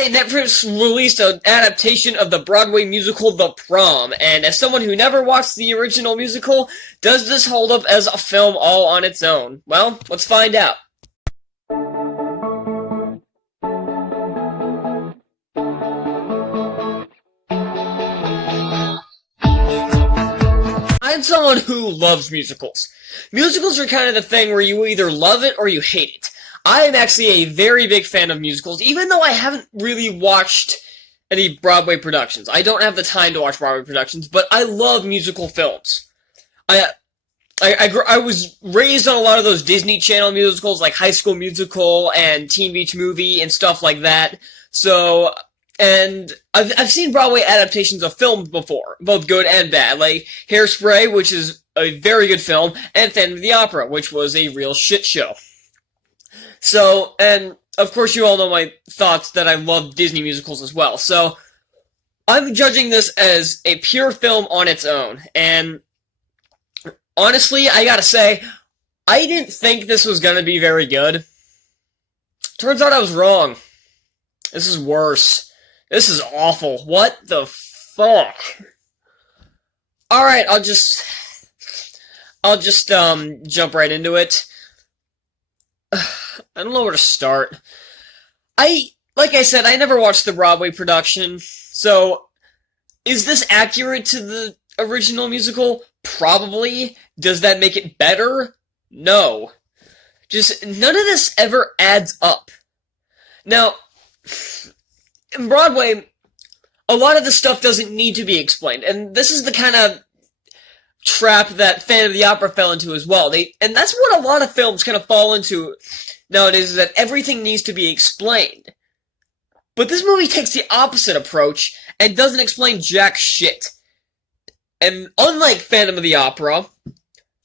Friday, Netflix released an adaptation of the Broadway musical The Prom, and as someone who never watched the original musical, does this hold up as a film all on its own? Well, let's find out. I'm someone who loves musicals. Musicals are kind of the thing where you either love it or you hate it. I am actually a very big fan of musicals, even though I haven't really watched any Broadway productions. I don't have the time to watch Broadway productions, but I love musical films. I was raised on a lot of those Disney Channel musicals, like High School Musical and Teen Beach Movie and stuff like that. So, and I've seen Broadway adaptations of films before, both good and bad, like Hairspray, which is a very good film, and Phantom of the Opera, which was a real shit show. So, and of course you all know my thoughts that I love Disney musicals as well. So, I'm judging this as a pure film on its own. And honestly, I gotta say, I didn't think this was gonna be very good. Turns out I was wrong. This is worse. This is awful. What the fuck? Alright, I'll just jump right into it. I don't know where to start. Like I said, I never watched the Broadway production, so is this accurate to the original musical? Probably. Does that make it better? No. Just, none of this ever adds up. Now, in Broadway, a lot of the stuff doesn't need to be explained, and this is the kind of trap that Phantom of the Opera fell into as well. And that's what a lot of films kind of fall into nowadays, is that everything needs to be explained. But this movie takes the opposite approach and doesn't explain jack shit. And unlike Phantom of the Opera,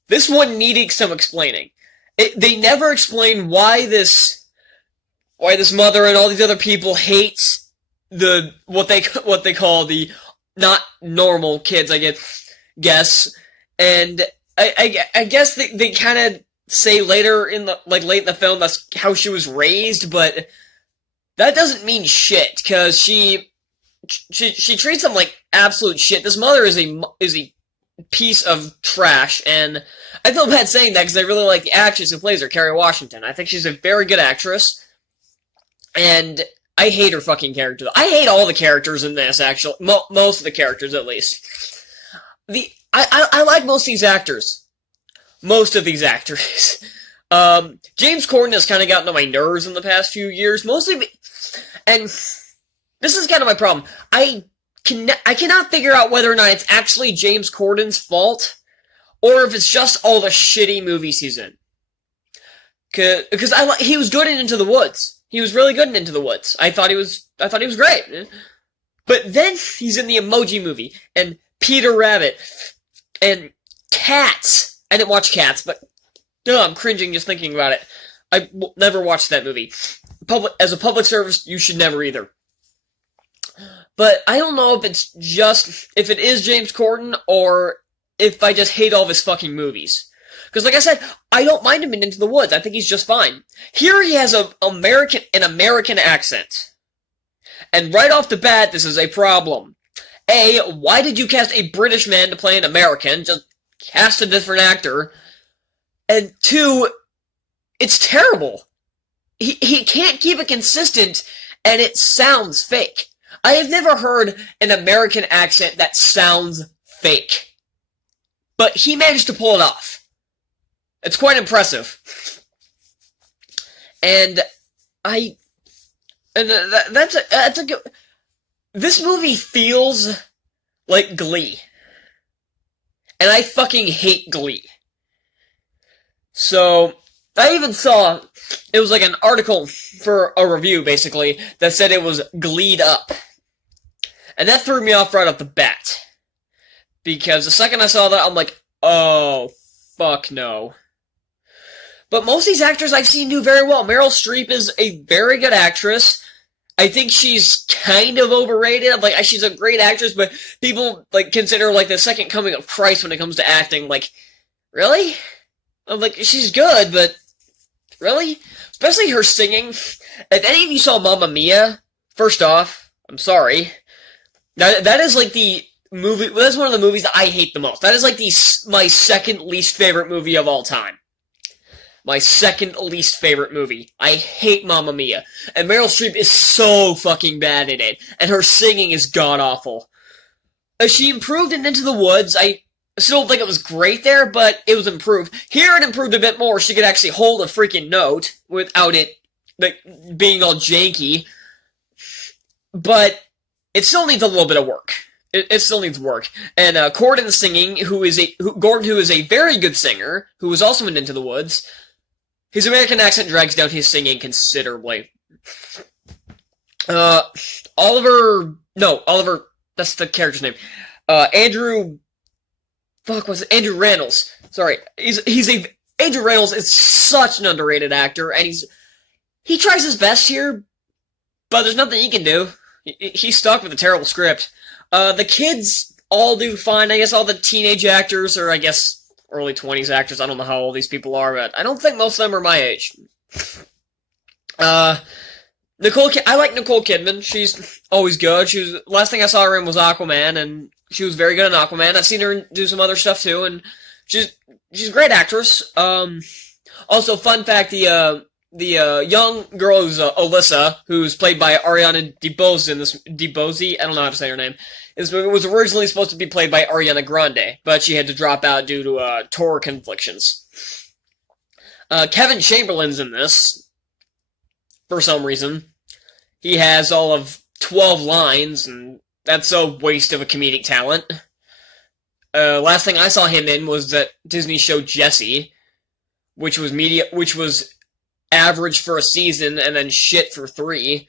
this one needed some explaining. They never explain why this mother and all these other people hate what they call the not normal kids, I guess. And I guess they kind of say later in the, like, late in the film, that's how she was raised, but that doesn't mean shit, because she treats them like absolute shit. This mother is a piece of trash, and I feel bad saying that because I really like the actress who plays her, Kerry Washington. I think she's a very good actress, and I hate her fucking character. I hate all the characters in this, actually. Most of the characters, at least. I like most of these actors. Most of these actors. James Corden has kind of gotten on my nerves in the past few years, mostly, and this is kind of my problem. I cannot figure out whether or not it's actually James Corden's fault, or if it's just all the shitty movies he's in. Because he was good in Into the Woods. He was really good in Into the Woods. I thought he was great. But then he's in the Emoji Movie, and Peter Rabbit, and Cats. I didn't watch Cats, but I'm cringing just thinking about it. I will never watch that movie. As a public service, you should never either. But I don't know if it is James Corden, or if I just hate all of his fucking movies. Because like I said, I don't mind him in Into the Woods. I think he's just fine. Here he has an American accent. And right off the bat, this is a problem. A, why did you cast a British man to play an American? Just cast a different actor. And two, it's terrible. He can't keep it consistent, and it sounds fake. I have never heard an American accent that sounds fake. But he managed to pull it off. It's quite impressive. And that's a good... This movie feels like Glee. And I fucking hate Glee. So, I even saw, it was like an article for a review, basically, that said it was Gleed up. And that threw me off right off the bat. Because the second I saw that, I'm like, oh, fuck no. But most of these actors I've seen do very well. Meryl Streep is a very good actress. I think she's kind of overrated. I'm like, she's a great actress, but people, like, consider her, like, the second coming of Christ when it comes to acting. Like, really? I'm like, she's good, but really? Especially her singing. If any of you saw Mamma Mia, First off, I'm sorry. That is like the movie. That's one of the movies that I hate the most. That is like my second least favorite movie of all time. My second least favorite movie. I hate Mamma Mia. And Meryl Streep is so fucking bad in it. And her singing is god-awful. As she improved in Into the Woods, I still don't think it was great there, but it was improved. Here it improved a bit more. She could actually hold a freaking note without it like, being all janky. But it still needs a little bit of work. It still needs work. And Gordon singing, Gordon, who is a very good singer, who was also in Into the Woods, his American accent drags down his singing considerably. Oliver, that's the character's name. Andrew Rannells. Sorry. Andrew Rannells is such an underrated actor, and he tries his best here, but there's nothing he can do. He's stuck with a terrible script. The kids all do fine. I guess all the teenage actors, or I guess early 20s actors, I don't know how old these people are, but I don't think most of them are my age. I like Nicole Kidman. She's always good. Last thing I saw her in was Aquaman, and she was very good in Aquaman. I've seen her do some other stuff too, and she's a great actress. Also, fun fact, the young girl who's Alyssa, who's played by Ariana DeBose in this, DeBose, I don't know how to say her name, was originally supposed to be played by Ariana Grande, but she had to drop out due to tour conflictions. Kevin Chamberlain's in this, for some reason. He has all of 12 lines, and that's a waste of a comedic talent. Last thing I saw him in was that Disney show Jessie, which was average for a season and then shit for 3.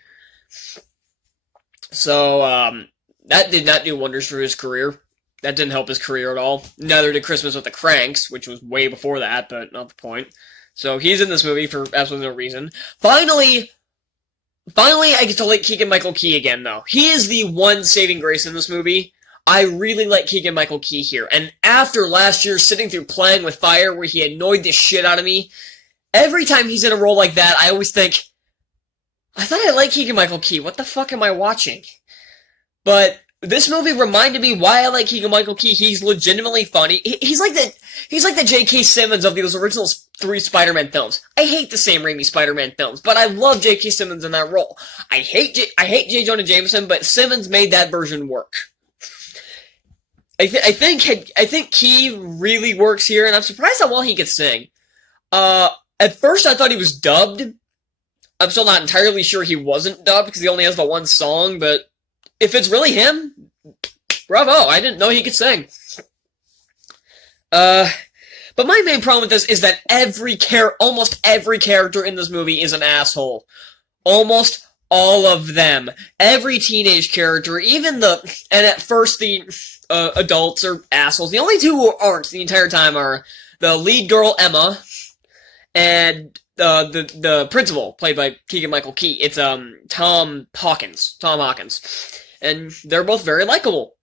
So, that did not do wonders for his career. That didn't help his career at all. Neither did Christmas with the Cranks, which was way before that, but not the point. So he's in this movie for absolutely no reason. Finally, I get to like Keegan-Michael Key again, though. He is the one saving grace in this movie. I really like Keegan-Michael Key here. And after last year sitting through Playing with Fire, where he annoyed the shit out of me, every time he's in a role like that, I always think, I thought I liked Keegan-Michael Key. What the fuck am I watching? But this movie reminded me why I like Keegan-Michael Key. He's legitimately funny. He's like the J.K. Simmons of those original 3 Spider-Man films. I hate the Sam Raimi Spider-Man films, but I love J.K. Simmons in that role. I hate J. Jonah Jameson, but Simmons made that version work. I think Key really works here, and I'm surprised how well he could sing. At first I thought he was dubbed. I'm still not entirely sure he wasn't dubbed, because he only has the one song, but if it's really him, bravo, I didn't know he could sing. But my main problem with this is that almost every character in this movie is an asshole. Almost all of them. Every teenage character, and at first the adults are assholes. The only 2 who aren't the entire time are the lead girl, Emma, and the principal, played by Keegan-Michael Key. It's Tom Hawkins. And they're both very likable.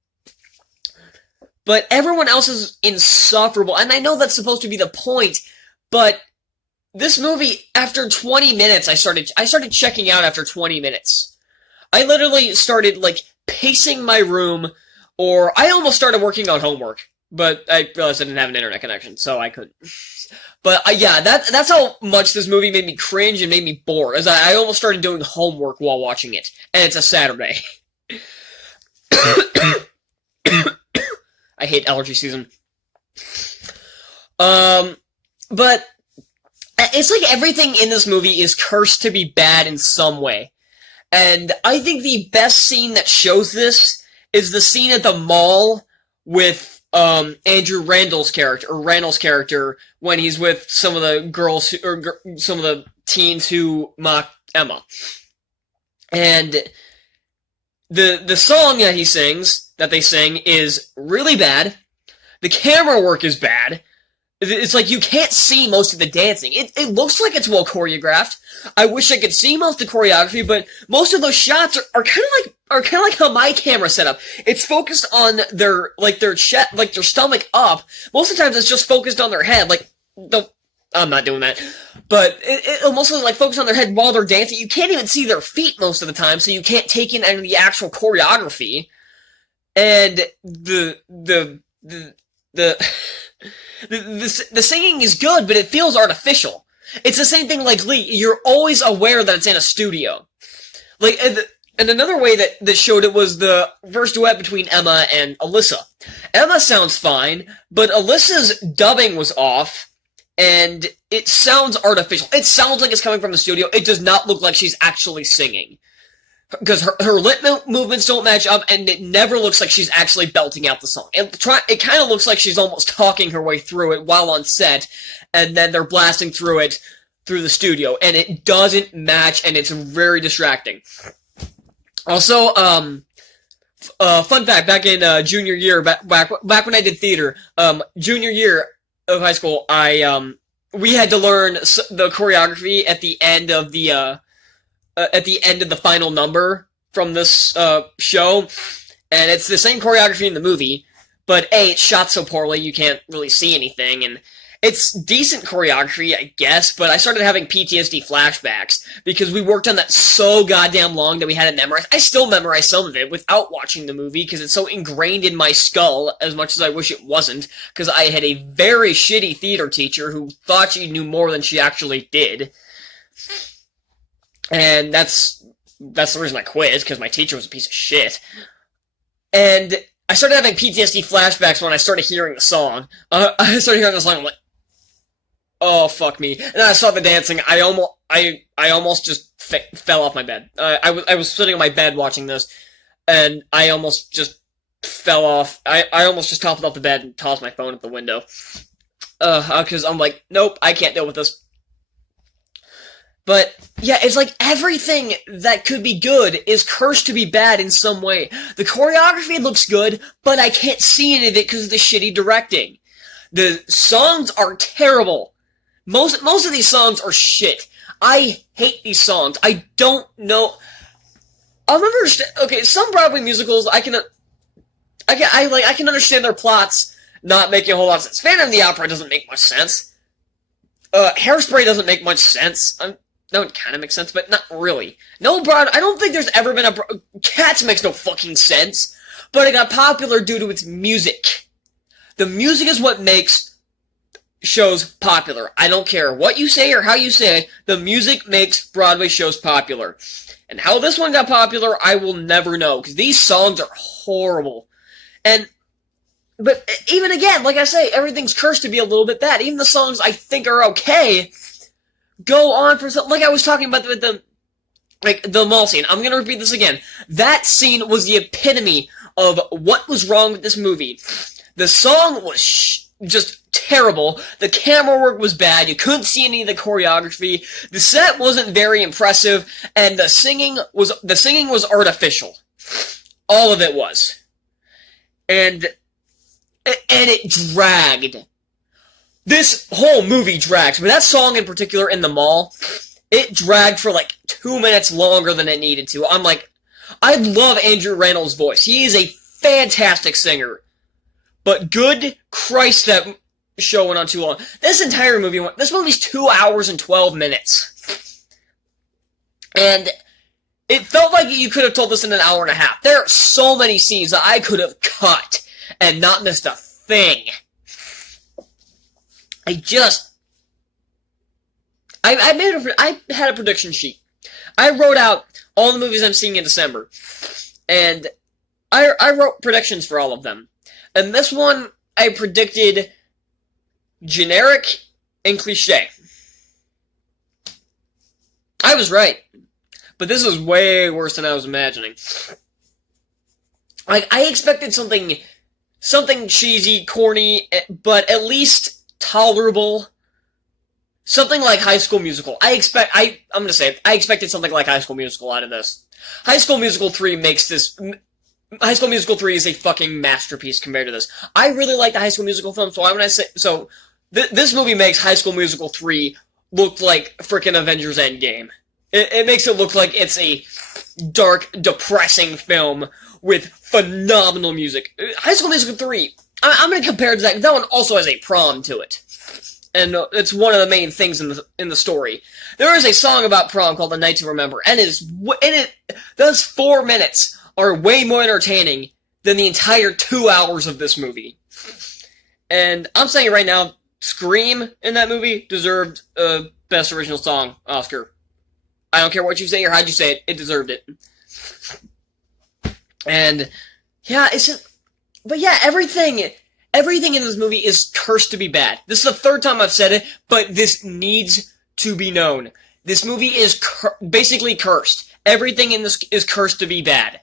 But everyone else is insufferable, and I know that's supposed to be the point, but this movie, after 20 minutes, I started checking out after 20 minutes. I literally started, like, pacing my room, or I almost started working on homework, but I realized I didn't have an internet connection, so I couldn't. But, yeah, that's how much this movie made me cringe and made me bored, as I almost started doing homework while watching it, and it's a Saturday. I hate allergy season. But it's like everything in this movie is cursed to be bad in some way. And I think the best scene that shows this is the scene at the mall with Andrew Randall's character, when he's with some of the girls, some of the teens who mock Emma. And the song that they sing is really bad. The camera work is bad. It's like you can't see most of the dancing. It looks like it's well choreographed. I wish I could see most of the choreography, but most of those shots are kind of like how my camera's set up. It's focused on their chest, like their stomach up. Most of the times it's just focused on their head. Like I'm not doing that. But it almost looks like focus on their head while they're dancing. You can't even see their feet most of the time, so you can't take in any of the actual choreography. And the singing is good, but it feels artificial. It's the same thing like Glee. You're always aware that it's in a studio. Like, and another way that showed it was the first duet between Emma and Alyssa. Emma sounds fine, but Alyssa's dubbing was off, and it sounds artificial. It sounds like it's coming from the studio. It does not look like she's actually singing. Because her lip movements don't match up, and it never looks like she's actually belting out the song. It kind of looks like she's almost talking her way through it while on set, and then they're blasting through it through the studio, and it doesn't match, and it's very distracting. Also, fun fact, back in junior year, back when I did theater, junior year of high school, we had to learn the choreography at the end of the final number from this show, and it's the same choreography in the movie, but it's shot so poorly you can't really see anything, and it's decent choreography, I guess, but I started having PTSD flashbacks because we worked on that so goddamn long that we had it memorized. I still memorize some of it without watching the movie because it's so ingrained in my skull, as much as I wish it wasn't, because I had a very shitty theater teacher who thought she knew more than she actually did. And that's the reason I quit, because my teacher was a piece of shit. And I started having PTSD flashbacks when I started hearing the song. I started hearing the song, I'm like, oh, fuck me. And then I saw the dancing, I almost just fell off my bed. I was sitting on my bed watching this, and I almost just fell off. I almost just toppled off the bed and tossed my phone at the window. Because I'm like, nope, I can't deal with this. But, yeah, it's like everything that could be good is cursed to be bad in some way. The choreography looks good, but I can't see any of it because of the shitty directing. The songs are terrible. Most of these songs are shit. I hate these songs. I don't know. I'll never understand. Okay, some Broadway musicals, I can understand their plots not making a whole lot of sense. Phantom of the Opera doesn't make much sense. Hairspray doesn't make much sense. No, it kind of makes sense, but not really. I don't think there's ever been Cats makes no fucking sense, but it got popular due to its music. The music is what makes shows popular. I don't care what you say or how you say it, the music makes Broadway shows popular. And how this one got popular, I will never know, because these songs are horrible. But even again, like I say, everything's cursed to be a little bit bad. Even the songs I think are okay go on for like I was talking about the mall scene. I'm gonna repeat this again. That scene was the epitome of what was wrong with this movie. The song was just terrible. The camera work was bad. You couldn't see any of the choreography. The set wasn't very impressive, and the singing was artificial. All of it was, and it dragged. This whole movie drags, but that song in particular in the mall, it dragged for like 2 minutes longer than it needed to. I'm like, I love Andrew Rannells' voice. He is a fantastic singer. But good Christ, that show went on too long. This movie's 2 hours and 12 minutes. And it felt like you could have told this in an hour and a half. There are so many scenes that I could have cut and not missed a thing. I had a prediction sheet. I wrote out all the movies I'm seeing in December. And I wrote predictions for all of them. And this one, I predicted generic and cliche. I was right. But this is way worse than I was imagining. Like, I expected something cheesy, corny, but at least tolerable. Something like High School Musical. I expected something like High School Musical out of this. High School Musical 3 is a fucking masterpiece compared to this. I really like the High School Musical film, this movie makes High School Musical 3 look like frickin' Avengers Endgame. It makes it look like it's a dark, depressing film with phenomenal music. High School Musical 3, I'm gonna compare it to that. That one also has a prom to it. and it's one of the main things in the story. There is a song about prom called "The Night to Remember," and those 4 minutes are way more entertaining than the entire 2 hours of this movie. And I'm saying right now, Scream in that movie deserved a Best Original Song Oscar. I don't care what you say or how'd you say it deserved it. And yeah, everything in this movie is cursed to be bad. This is the 3rd time I've said it, but this needs to be known. This movie is basically cursed. Everything in this is cursed to be bad.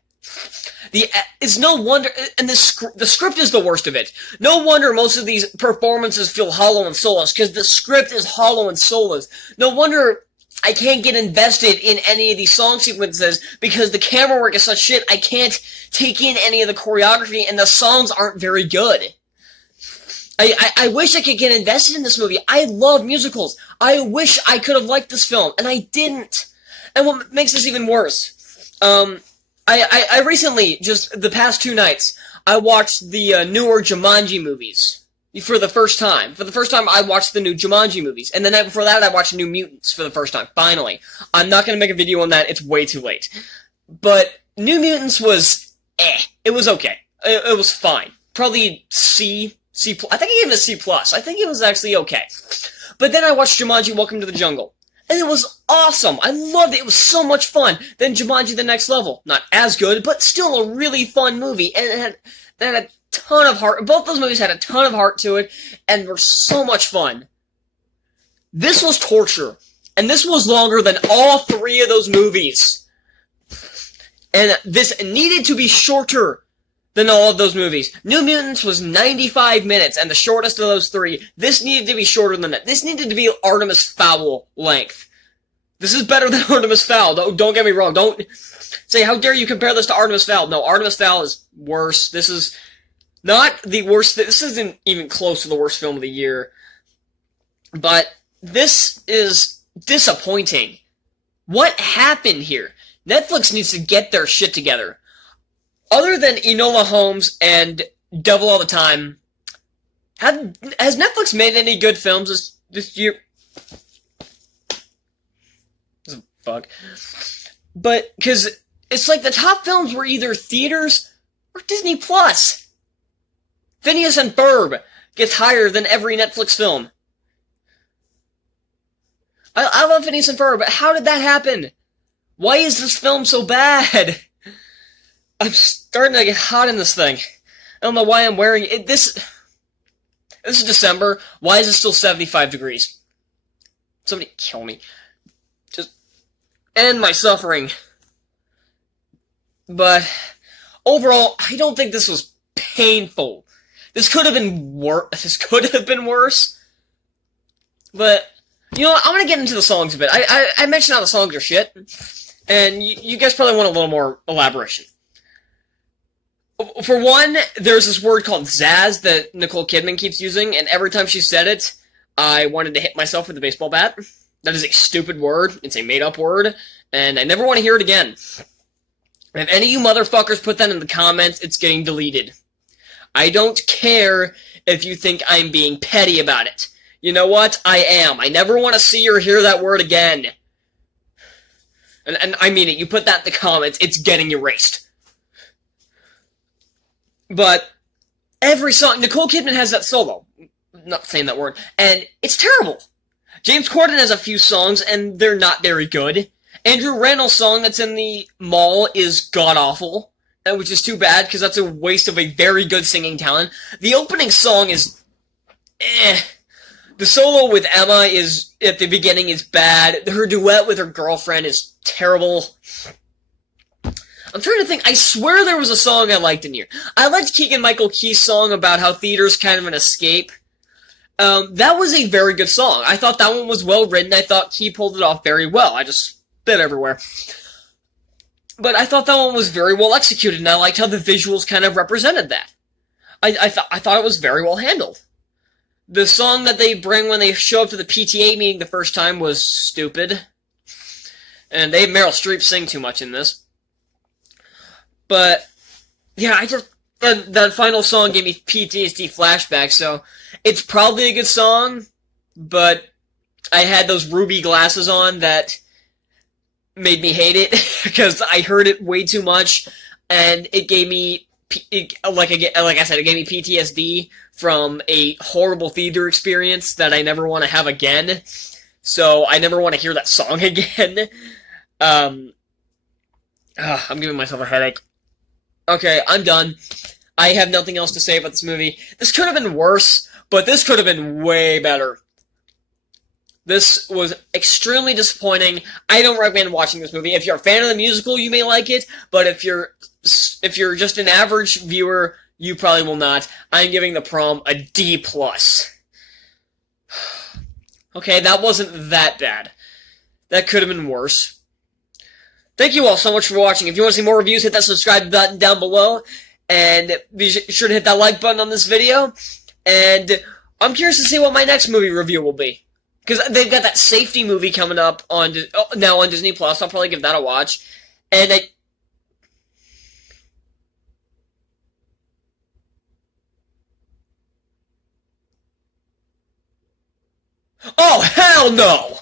It's no wonder, and the script is the worst of it. No wonder most of these performances feel hollow and soulless, because the script is hollow and soulless. No wonder I can't get invested in any of these song sequences, because the camera work is such shit, I can't take in any of the choreography, and the songs aren't very good. I wish I could get invested in this movie. I love musicals. I wish I could have liked this film, and I didn't. And what makes this even worse, I recently, just the past 2 nights, I watched the newer Jumanji movies for the first time. For the first time, I watched the new Jumanji movies. And the night before that, I watched New Mutants for the first time, finally. I'm not going to make a video on that, it's way too late. But New Mutants was It was okay. It was fine. Probably C+. I think I gave it a C+. I think it was actually okay. But then I watched Jumanji Welcome to the Jungle. And it was awesome. I loved it. It was so much fun. Then Jumanji The Next Level. Not as good, but still a really fun movie. And it had a ton of heart. Both those movies had a ton of heart to it and were so much fun. This was torture. And this was longer than all 3 of those movies. And this needed to be shorter than all of those movies. New Mutants was 95 minutes, and the shortest of those 3. This needed to be shorter than that. This needed to be Artemis Fowl length. This is better than Artemis Fowl. Don't get me wrong. Don't say, how dare you compare this to Artemis Fowl. No, Artemis Fowl is worse. This is not the worst. This isn't even close to the worst film of the year. But this is disappointing. What happened here? Netflix needs to get their shit together. Other than Enola Holmes and Devil All the Time, has Netflix made any good films this year? Fuck. But, because it's like the top films were either theaters or Disney+. Phineas and Ferb gets higher than every Netflix film. I love Phineas and Ferb, but how did that happen? Why is this film so bad? I'm starting to get hot in this thing. I don't know why I'm wearing it. This is December. Why is it still 75 degrees? Somebody kill me. Just end my suffering. But overall, I don't think this was painful. This could have been worse. But you know what? I'm gonna get into the songs a bit. I mentioned how the songs are shit, and you guys probably want a little more elaboration. For one, there's this word called Zaz that Nicole Kidman keeps using, and every time she said it, I wanted to hit myself with a baseball bat. That is a stupid word. It's a made-up word, and I never want to hear it again. If any of you motherfuckers put that in the comments, it's getting deleted. I don't care if you think I'm being petty about it. You know what? I am. I never want to see or hear that word again. And I mean it. You put that in the comments, it's getting erased. But every song, Nicole Kidman has that solo. Not saying that word. And it's terrible. James Corden has a few songs, and they're not very good. Andrew Rannell's song that's in the mall is god-awful. Which is too bad, because that's a waste of a very good singing talent. The opening song is The solo with Emma is, at the beginning, is bad. Her duet with her girlfriend is terrible. I'm trying to think. I swear there was a song I liked in here. I liked Keegan-Michael Key's song about how theater's kind of an escape. That was a very good song. I thought that one was well written. I thought Key pulled it off very well. I just spit everywhere. But I thought that one was very well executed, and I liked how the visuals kind of represented that. I thought it was very well handled. The song that they bring when they show up to the PTA meeting the first time was stupid. And they have Meryl Streep sing too much in this. But, yeah, that final song gave me PTSD flashbacks, so it's probably a good song, but I had those ruby glasses on that made me hate it because I heard it way too much, and it gave me like I said, it gave me PTSD from a horrible theater experience that I never want to have again. So I never want to hear that song again. Um, I'm giving myself a headache. Okay, I'm done. I have nothing else to say about this movie. This could have been worse, but this could have been way better. This was extremely disappointing. I don't recommend watching this movie. If you're a fan of the musical, you may like it, but if you're just an average viewer, you probably will not. I'm giving The Prom a D+. Okay, that wasn't that bad. That could have been worse. Thank you all so much for watching. If you want to see more reviews, hit that subscribe button down below, and be sure to hit that like button on this video. And I'm curious to see what my next movie review will be. Because they've got that Safety movie coming up now on Disney+. I'll probably give that a watch. And oh, hell no!